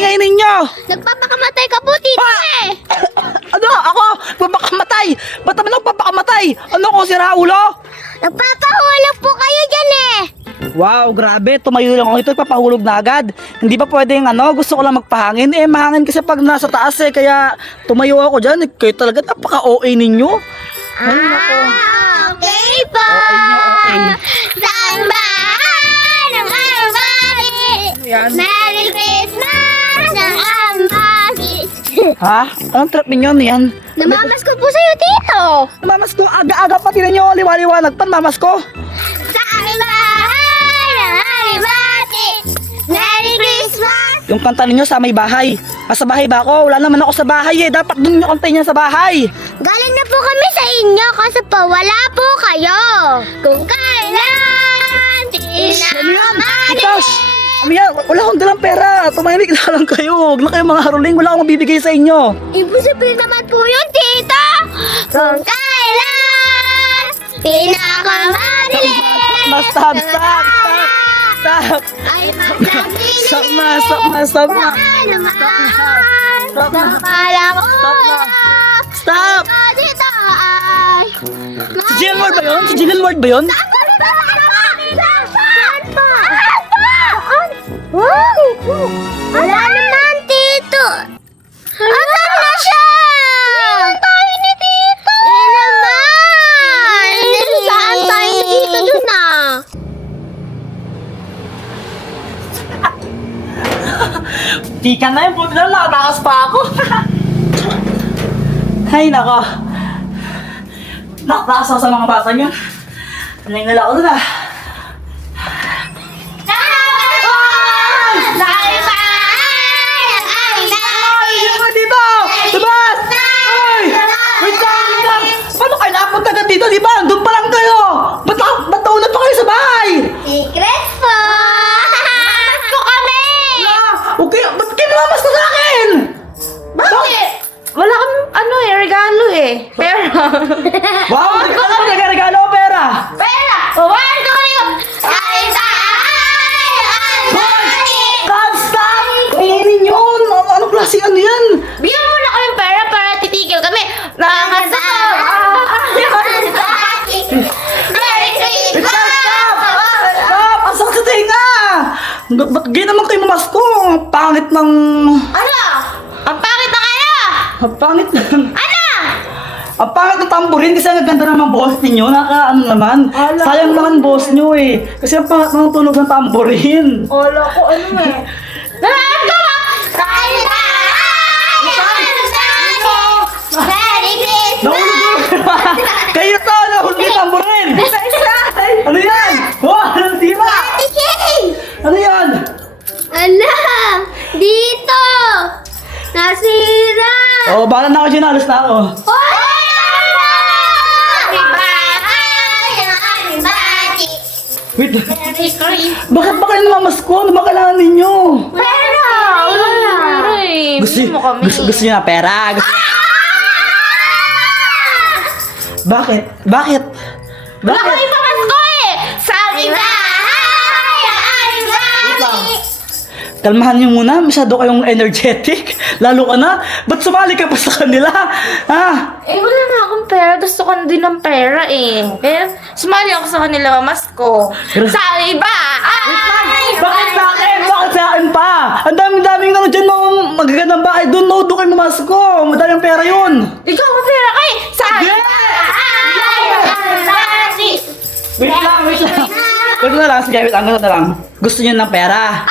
ingay ninyo? Nagpapakamatay ka po, tito eh! Ano? Ako? Papakamatay? Ba't naman ako papakamatay? Ano ko, si Raulo? Nagpapahulog po kayo dyan eh! Wow, grabe. Tumayo lang ako ito, papahulog na agad. Hindi pa pwedeng gusto ko lang magpahangin. Mahangin kasi pag nasa taas kaya tumayo ako dyan. Kayo talaga napaka-OA ninyo. Ay, nako. Okay po! Okay. Saan ba ng ambagi? Yan. Merry Christmas ng ambagi! Ha? Anong trap ninyo? Ano yan? Namamas ko po sa'yo, tito! Mamas ko, aga-aga pa ninyo. Liwa-liwanag pa, mamas ko. Saan ba ng ambagi? Merry Christmas! Yung kanta ninyo sa may bahay. Nasa bahay ba ako? Wala naman ako sa bahay eh. Dapat dun nyo kantayin niya sa bahay. Galing na po kami sa inyo kasi po wala po kayo. Kung kailan tinamali. Itos! Wala akong dalang pera. Tumahimik na lang kayo. Huwag na kayo mga haruling. Wala akong mabibigay sa inyo. Imposible naman po yun, tito. Kung kailan pinakamadali. Stop! Ay magkakili. Stop na! Saan naman? Nakala ko lang. Stop! Dito ay. Si Jill Ward ba yun? Si Jill Ward ba yun? Wala naman, tito. Asan na siya? Saan tayo ni tito? Naman. Saan tayo ni tito dun ah? Tika na yun. Buti na nakatakas pa ako. Ay, nako. Nakatakas ako sa mga bata nyo. Naningala ako dun ah. Dito! Labas! Ay! Wait lang! Paano kayo napunta ka dito? Di ba? Doon pa lang kayo! Ba't nauna pa kayo sa bahay? Secret po! Ko kami! Okay, ba't kinamamas ka sa akin? Bakit? Wala kami, regalo eh. Pera. Wow! Hindi ko naman nagregalo o pera! Pera! Wala ko kayo! Ay, Stop! Stop! Kainin yun! Anong klaseng ano yan? Bigyan mo na kami pera para titigil kami. Nangasap. Merry Christmas! Stop! Ang sakit sa tinga! Ba't ganyan naman kayo mamasko? Ang pangit ng... Ano? Ang pangit na kaya? Ang pangit ng... Ano? Ang pangit ng tamborin kasi ang ganda naman boss ninyo. Ano naman. Ala. Sayang naman boss nyo eh. Kasi ang pangit ng tunog ng tamborin. Wala ko ano eh. Merry Christmas! Nahulog ko! Kayo to! Nahulog yung tamborin! Ano yan? Oh, ano di ba? Ano yan? Ala! Dito! Nasira! Oh, bahala na ako dyan. Alas na ako. Wait. Bakit ba kayo namamasko? Ano ba kailangan ninyo? Pera! Wala na. Pera eh. Bigyan mo kami. Gusto niyo na pera? Bakit? Bakit? Wala Bakit? kami pamasko eh. Sabi ba? Kalmahan niyo muna, masyado kayong energetic. Lalo ka na, ba't sumali ka pa sa kanila? Ha? Eh, wala na akong pera. Gusto ko na din ng pera eh. Kaya, sumali ako sa kanila, masko. Pero- Sabi ba? Bakit sa akin? Bakit sa akin pa? Ang daming dyan mga magagandang bahay. Doon kayo mamasko. Madaming pera yun. Ikaw may pera ka eh. Sabi Yeah! ba? Wait lang. Wait na lang, sige, wait lang, ganito na lang. Gusto niyo ng pera?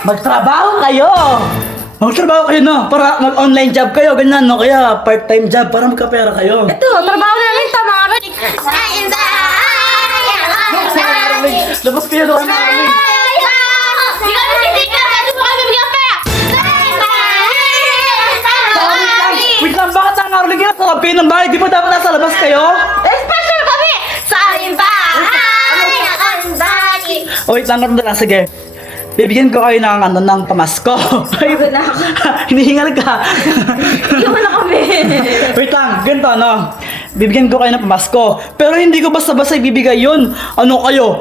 Magtrabaho kayo! Magtrabaho kayo, no? Para mag-online job kayo, ganyan, no? Kaya part-time job para magkapera kayo. Ito, trabaho namin. Tama nga ba? Labas kayo doon. Wait lang, bakit nangaroling kayo sa kape ng bahay? Di ba dapat nasa labas kayo? Special kami! Sabi ba? O wait lang, na lang, sige. Bibigyan ko kayo ng pamasko. Ay, na ako. hinihingal ka. Iwan na kami. Wait lang, ganito ano. bibigyan ko kayo ng pamasko. Pero hindi ko basta-basta ibibigay yun. Ano kayo?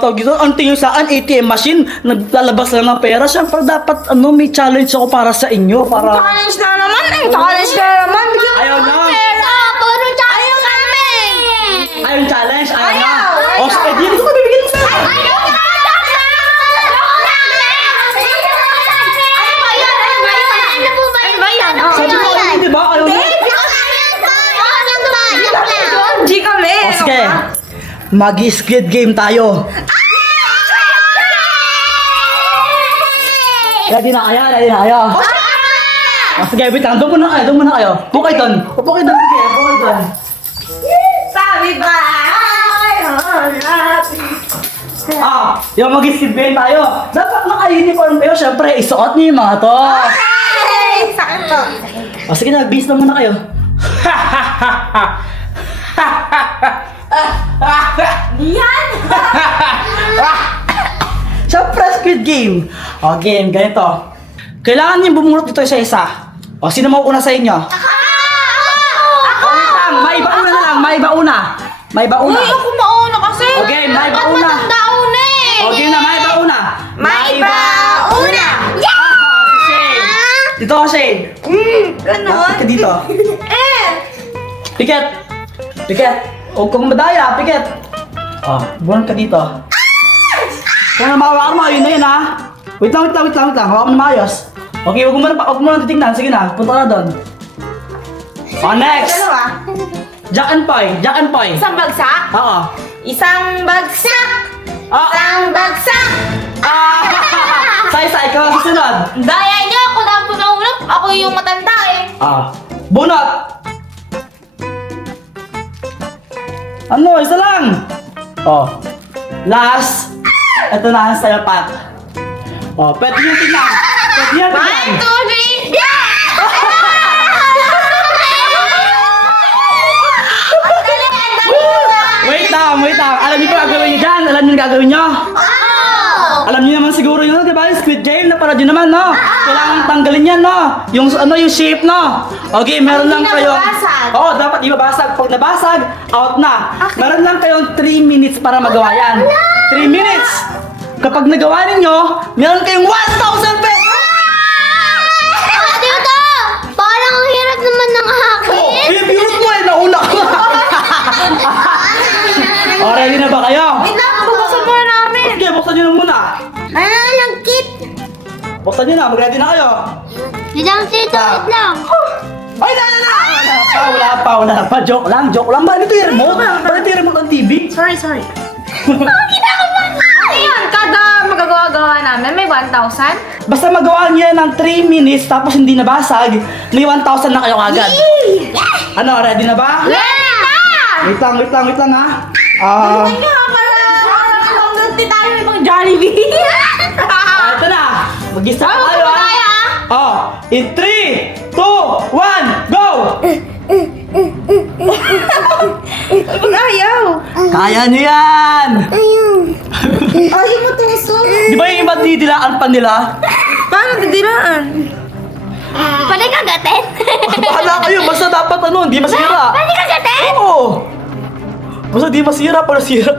Tawag dito, ang tingin sa akin, ATM machine, naglalabas lang ng pera. Siyempre dapat, may challenge ako para sa inyo. Para... Challenge na naman eh. Challenge na naman. Bigyan mo Ayaw ng na. pera. Puro challenge kami. Ayaw yung challenge? Ayaw na. Ayaw. O, sige, dito ko bibigyan mo sa akin. Ayaw na. Sabi ko, di ba? Ayaw na. G kami. O, sige. Mag-squid game tayo. Ready na kayo? Ready na kayo? O, sige, wait lang. Doon muna kayo. Bukay doon. Bukay doon. Sige, bukay doon. Sabi ba? Yung mag-squid game tayo. Dapat naka-uniform kayo. Siyempre, isuot niyo yung mga to. Sakit to. O, sige na. Bis na muna kayo. Yan! Siyempre, squid game. O, game. Ganito. Kailangan niyo bumunot dito isa-isa. O, sino mauuna sa inyo? Wait lang, may iba una na lang, may iba una. May iba una. Uy, ako mauna kasi. Okay, may iba una. Matanda una eh. Okay na, may iba una. May iba una. Si Shane. Dito ka, Shane. Ganon. Lapit ka dito. Piket. Piket. Huwag kang madaya, Piket. Buwan ka dito. Kung namawakan mo, yun na yun ha. Wait lang. Hawakan mo na maayos. Okay, huwag mo na titignan. Sige na, punta ka na doon. Next. Dalawa. Jack and Poy. Isang bagsak. Oo. Isang bagsak. Ah. Isang bagsak. Sa ikaw ang susunod. Daya niyo ako na po naulap. Ako yung matanda eh. Bunot. Ano, isa lang. Last. Ito na ang sayo, Pat. Pwede nyo tingnan. Pwede nyo tingnan. 1, 2, 3. Wait lang. Alam niyo pa gagawin niyo dyan? Alam niyo yung gagawin niyo? Alam niyo naman siguro yun, di ba? Yung Squid Game, napanood niyo naman, no? Kailangan tanggalin yan, no? Yung shape, no? Okay, meron lang Hindi kayo. nababasag. Oo, dapat di mabasag. Pag nabasag, out na. Meron lang kayong 3 minutes para magawa yan. 3 minutes! Kapag nagawa ninyo, meron kayong 1,000 pesos! Dito! Parang ang hirap naman ng akin. Binurot mo eh, nauna ko. Ready na ba kayo? Wait lang, bubuksan muna namin. Sige, buksan nyo na muna. Langkit. Buksan nyo na, mag-ready na kayo. Wait lang, Tito. Wait lang. Ay, wala pa. Joke lang. Bakit ito yung remote? Bakit ito yung remote ng TV? Sorry. Kita ko ba? Ayan, kada magagawa namin, may 1,000. Basta magawa nyo yan ng 3 minutes tapos hindi nabasag, may 1,000 na kayo agad. Ano, ready na ba? Ready na! Wait lang ha. Tingnan nyo, parang hanggang tayo ibang Jollibee. Ito na. Mag-isa pa kayo ha. In 3, 2, 1, go! Ayaw. Kaya nyo yan! Ayaw mo tuso. Di ba yung iba didilaan pa nila? Paano didilaan? Pwede kagatin? Bahala kayo, basta dapat hindi masira. Pwede kagatin? Oo! Basta di masira, para sira.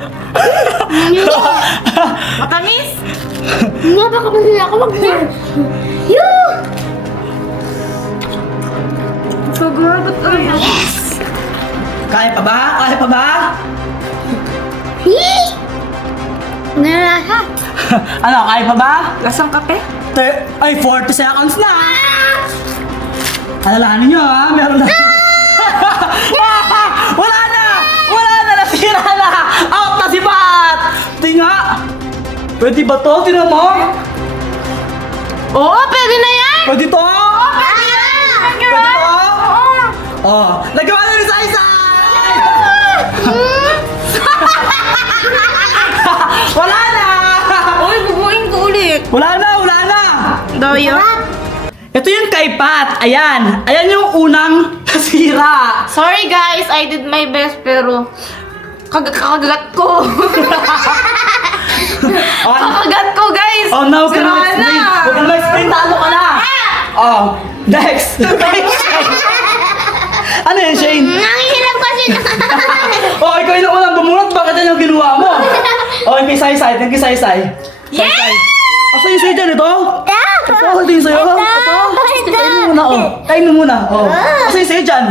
Matamis? Nga, baka masaya ako Yoo! Sugar, ba't ano? Kaya pa ba? Hii! Nalasa. Ano, kaya pa ba? Lasang kape? 40 seconds na! Alalahanin nyo ha, meron na. Wala na! Nasira na! Out na si Pat! Tinga! Pwede ba to? Tingnan mo? Oo, pwede na yan! Pwede to? Pwede Pwede to? Oo! Nagawa na ni Saisay! Wala na! Uy, bubuin ko ulit. Wala na! Daya? Ito yung kay Pat. Ayan yung unang nasira. Sorry guys, I did my best pero kakagat ko. Kakagat ko guys. Now ka na Sira explain. Huwag ka na explain, talo ka na. Next. Ano yan, Shane? Nangihilam kasi na. Okay, ikaw yung unang bumunot. Bakit yan yung ginawa mo? Okay, kay Sai-Sai. Thank you, Sai-Sai. Sai-Sai. Asa yung Sai dyan? Ito? Ito, ito yung sa'yo. Ito. Kain mo muna, oh. Kain mo muna, oh. Asa yung Sai dyan?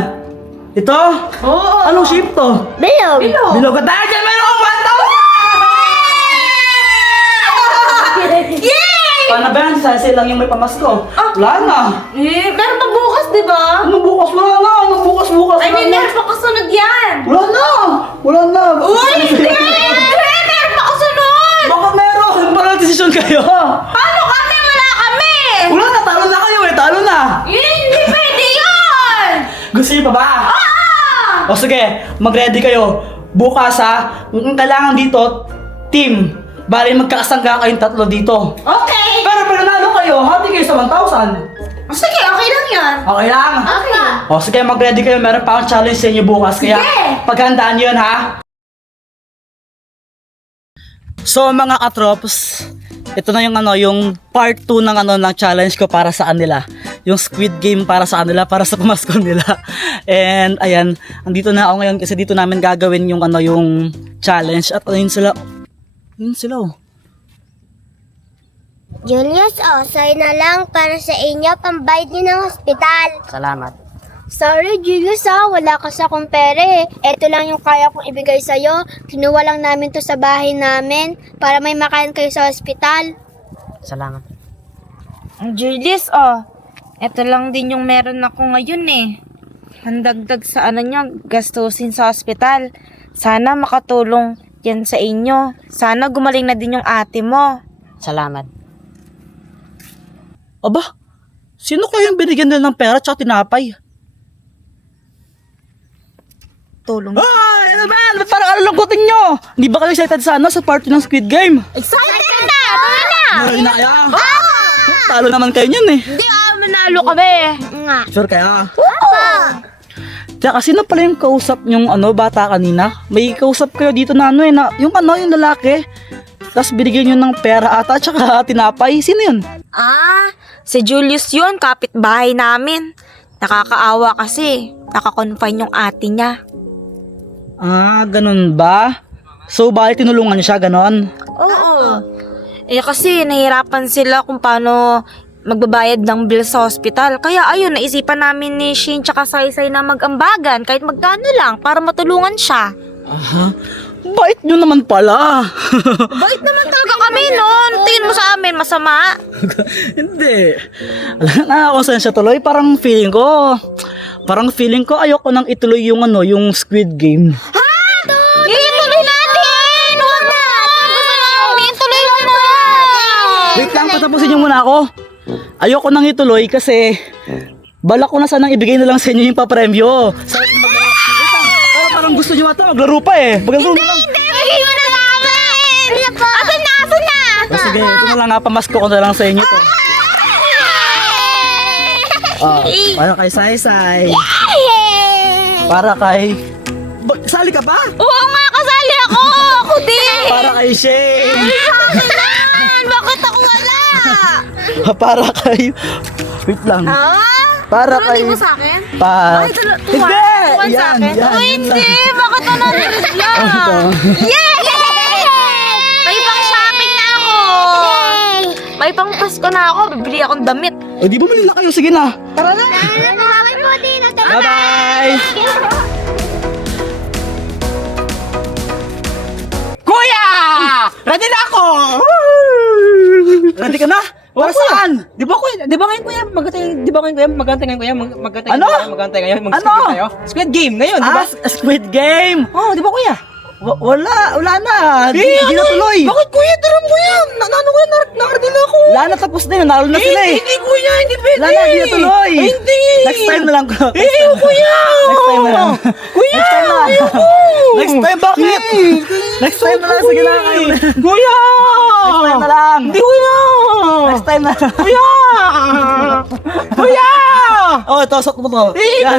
Ito? Oo. Anong shape to? Bilog. Bilog ka tayo dyan. Meron akong 1,000! Yay! Paano ba yan? Sai-Sai lang yung may pamasko. Wala na. Eh, meron pa bukas, di ba? Anong bukas? Wala na. Anong bukas? Wala Ay, na. meron pa kasunod yan. Wala na. Wala na. Uy, hindi! Meron pa kasunod! Baka meron. Parang desisyon kayo. Paano kami? Wala kami! Wala na. Talo na kayo eh. Talo na. Hindi pwede yun! Gusto niyo pa ba? O sige, mag-ready kayo. Bukas ha, kung kailangan dito, team. Bali magkakasangga kayong tatlo dito. Okay! Pero nanalo kayo, hati kayo sa 1,000. Sige, okay lang yan. Okay lang? Okay. O sige, mag-ready kayo. Meron pa akong challenge sa inyo bukas. Kaya Sige. paghandaan yun ha. So mga katrops, ito na yung yung part 2 ng ng challenge ko para sa kanila. Yung Squid Game para sa kanila, para sa pamasko nila. And ayan, andito na ako ngayon kasi dito namin gagawin yung yung challenge at ayun sila. Ayun sila oh. Julius, sa'yo na lang para sa inyo, pambayad niyo ng hospital. Salamat. Sorry, Julius, wala kasi akong pere. Ito lang yung kaya kong ibigay sa'yo. Kinuha lang namin to sa bahay namin para may makain kayo sa hospital. Salamat. Julius, eto lang din yung meron ako ngayon eh. Handagdag sa nyo, gastusin sa ospital. Sana makatulong yan sa inyo. Sana gumaling na din yung ate mo. Salamat. Aba, sino kayang binigyan nila ng pera tsaka tinapay? Tulong. Ay, ano ba? Ba't parang alulungkutin nyo? Hindi ba kayo excited sa sa party ng Squid Game? Excited na! Tuloy na! Ay, na kaya. Talo naman kayo niyan eh. Hindi manalo kami. Nga. Sure kaya? Tsaka sino pala yung kausap nyong bata kanina? May kausap kayo dito na na yung yung lalaki. Tapos binigyan nyo ng pera ata tsaka tinapay. Sino yun? Si Julius yun, kapitbahay namin. Nakakaawa kasi. Nakakonfine yung ate niya. Ganun ba? So, bakit tinulungan niya siya, ganon? Oo. Kasi nahirapan sila kung paano magbabayad ng bill sa hospital. Kaya ayun, naisipan namin ni Shane tsaka Saysay na mag-ambagan kahit magkano lang para matulungan siya. Bait nyo naman pala. Bait naman talaga kami noon. Tingin mo sa amin, masama? Hindi. Nakakonsensya tuloy. Parang feeling ko ayoko nang ituloy yung yung Squid Game. Ituloy natin! Huwag na! Gusto namin, ituloy mo na! Wait lang, patapusin nyo muna ako. Ayoko nang ituloy kasi balak ko na sanang ibigay na lang sa inyo yung papremyo. Parang gusto nyo ata, maglaro pa eh. Maglaro na lang. Bigay mo na namin! Asan na? Asan na? O sige, ito na lang pamasko ko na lang sa inyo to. Para kay Saysay. Para kay... Sali ka pa? Oo nga, kasali ako! Ako din! Para kay Shane. Bakit ako wala? Para kay... Wait lang. Para kay... Hindi mo sa akin? Hindi! Tuwan sa akin? Yan, Oh, yan hindi! lang. Bakit ano lang? Yay! May pang shopping na ako! May pang Pasko na ako. Bibili akong damit. O di ba manila kayo? Sige na. Tara na! Bye-bye! Kuya! Ready na ako! Ready ka na? Para saan? Di ba ngayon kuya, magantay ngayon, Ano? Squid Game ngayon, di ba? Squid Game! Oh, di ba kuya? Wala na. Di na tuloy. Bakit kuya? Tara mo kuya. Ano kuya? Nakarating na ako. Wala na, tapos na yun. Nalo na sila eh. Hindi kuya, hindi pwede. Wala na, di na tuloy. Ay, hindi. Next time na lang. Kuya. Next time na lang. Kuya, Next time na. ayoko. Next time, bakit? Next time na lang. Sige na. Kuya. Next time na lang. Hindi kuya. Next time na. Kuya. Kuya. Oh, ito, sok mo to. Kuya.